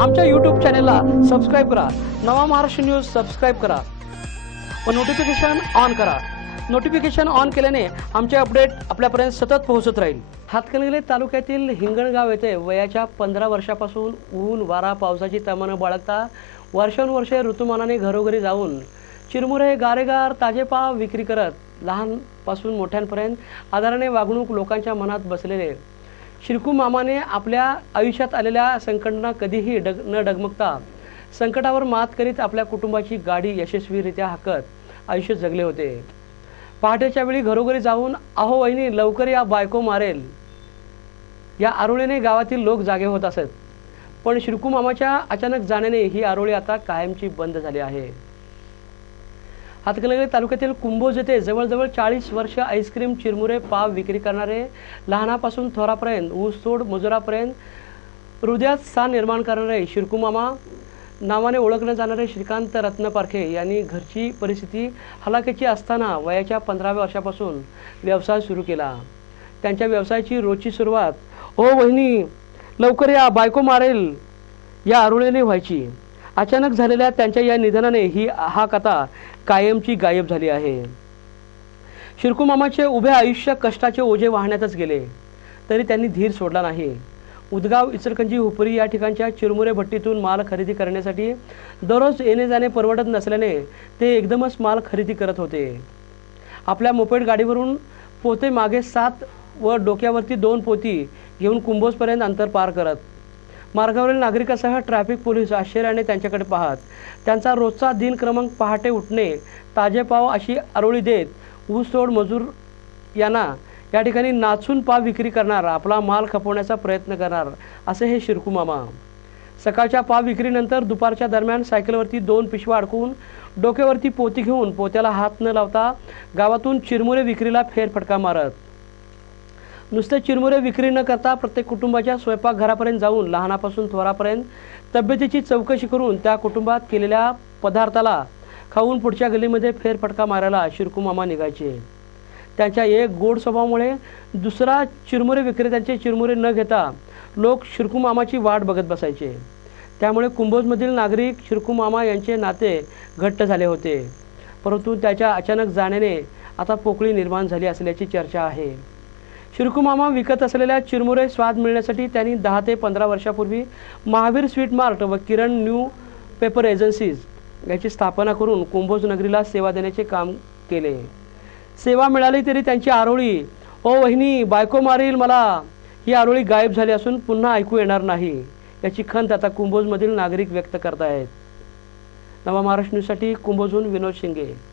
आमच्या यूट्यूब चॅनेलला सबस्क्राईब करा. नवा महाराष्ट्र न्यूज सबस्क्राईब करा. व नोटिफिकेशन ऑन करा. नोटिफिकेशन ऑन केल्याने आमचे अपडेट आपल्यापर्यंत सतत पोहोचत राहील. हातकणंगले तालुक्यातील हिंगणगाव येथे वयाच्या पंधरा वर्षापासून ऊन वारा पावसाची तमानं बाळगता वर्षानुवर्षे ऋतुमानाने घरोघरी जाऊन चिरमुरे गारेगार ताजेपाव विक्री करत लहानपासून मोठ्यांपर्यंत आदराने वागणूक लोकांच्या मनात बसलेले शिरकू मामाने आपल्या आयुष्यात आलेल्या संकटांना कधीही डग न डगमगता संकटावर मात करीत आपल्या कुटुंबाची गाडी यशस्वीरित्या हाकत आयुष्य जगले होते. पहाटेच्या वेळी घरोघरी जाऊन अहो वहिनी लवकर या बायको मारेल. या आरोळीने गावातील लोक जागे होत असत. पण शिरकू मामाच्या अचानक जाण्याने ही आरोळी आता कायमची बंद झाली आहे. हातकणंगले तालुक्यातील कुंभोज येथे जवळजवळ चाळीस वर्ष आईस्क्रीम चिरमुरे पाव विक्री करणारे लहानापासून थोरापर्यंत ऊसतोड मजुरापर्यंत हृदयात स्थान निर्माण करणारे शिरकुमामा नावाने ओळखले जाणारे श्रीकांत रत्नपारखे यांनी घरची परिस्थिती हलाखीची असताना वयाच्या पंधराव्या वर्षापासून व्यवसाय सुरू केला. त्यांच्या व्यवसायाची रोजची सुरुवात ओ वहिनी लवकर या बायको मारेल या आरुळीने व्हायची. अचानक झालेल्या त्यांच्या या निधनाने ही हा कथा कायमची गायब झाली आहे. शिरकुमामाचे उभे आयुष्य कष्टाचे ओझे वाहण्यातच गेले. तरी त्यांनी धीर सोडला नाही. उदगाव इचलकंजी हुपरी या ठिकाणच्या चिरमुरे भट्टीतून माल खरेदी करण्यासाठी दररोज येणे जाणे परवडत नसल्याने ते एकदमच माल खरेदी करत होते. आपल्या मोपेड गाडीवरून पोते मागे सात व डोक्यावरती दोन पोती घेऊन कुंभोजपर्यंत अंतर पार करत मार्गावरील नागरिकासह ट्रॅफिक पोलीस आश्चर्याने त्यांच्याकडे पाहत त्यांचा रोजचा दिन क्रमांक पहाटे उठणे ताजे पाव अशी आरोळी देत ऊसतोड मजूर यांना या ठिकाणी नाचून पाव विक्री करणार आपला माल खपवण्याचा प्रयत्न करणार असे हे शिरकू मामा. सकाळच्या पाव विक्रीनंतर दुपारच्या दरम्यान सायकलवरती दोन पिशव्या अडकून डोक्यावरती पोती घेऊन पोत्याला हात न लावता गावातून चिरमुरे विक्रीला फेरफटका मारत. नुसते चिरमुरे विक्री न करता प्रत्येक कुटुंबाच्या स्वयंपाकघरापर्यंत जाऊन लहानापासून थोरापर्यंत तब्येतीची चौकशी करून त्या कुटुंबात केलेल्या पदार्थाला खाऊन पुढच्या गल्लीमध्ये फेरफटका मारायला शिरकुमामा निघायचे. त्यांच्या एक गोड स्वभावामुळे दुसरा चिरमुरे विक्रेत्यांचे चिरमुरे न घेता लोक शिरकुमामाची वाट बघत बसायचे. त्यामुळे कुंभोजमधील नागरिक शिरकुमामा यांचे नाते घट्ट झाले होते. परंतु त्याच्या अचानक जाण्याने आता पोकळी निर्माण झाली असल्याची चर्चा आहे. शिरकू मामा विकत असलेल्या चिरमुरे स्वाद मिळण्यासाठी त्यांनी दहा ते पंधरा वर्षापूर्वी महावीर स्वीट मार्ट व किरण न्यू पेपर एजन्सीज याची स्थापना करून कुंभोज नगरीला सेवा देण्याचे काम केले. सेवा मिळाली तरी त्यांची आरोळी ओ वहिनी बायको मारील मला. ही आरोळी गायब झाली असून पुन्हा ऐकू येणार नाही. याची खंत आता कुंभोजमधील नागरिक व्यक्त करतायत. आहेत नवा महाराष्ट्र न्यूजसाठी कुंभोजहून विनोद शिंगे.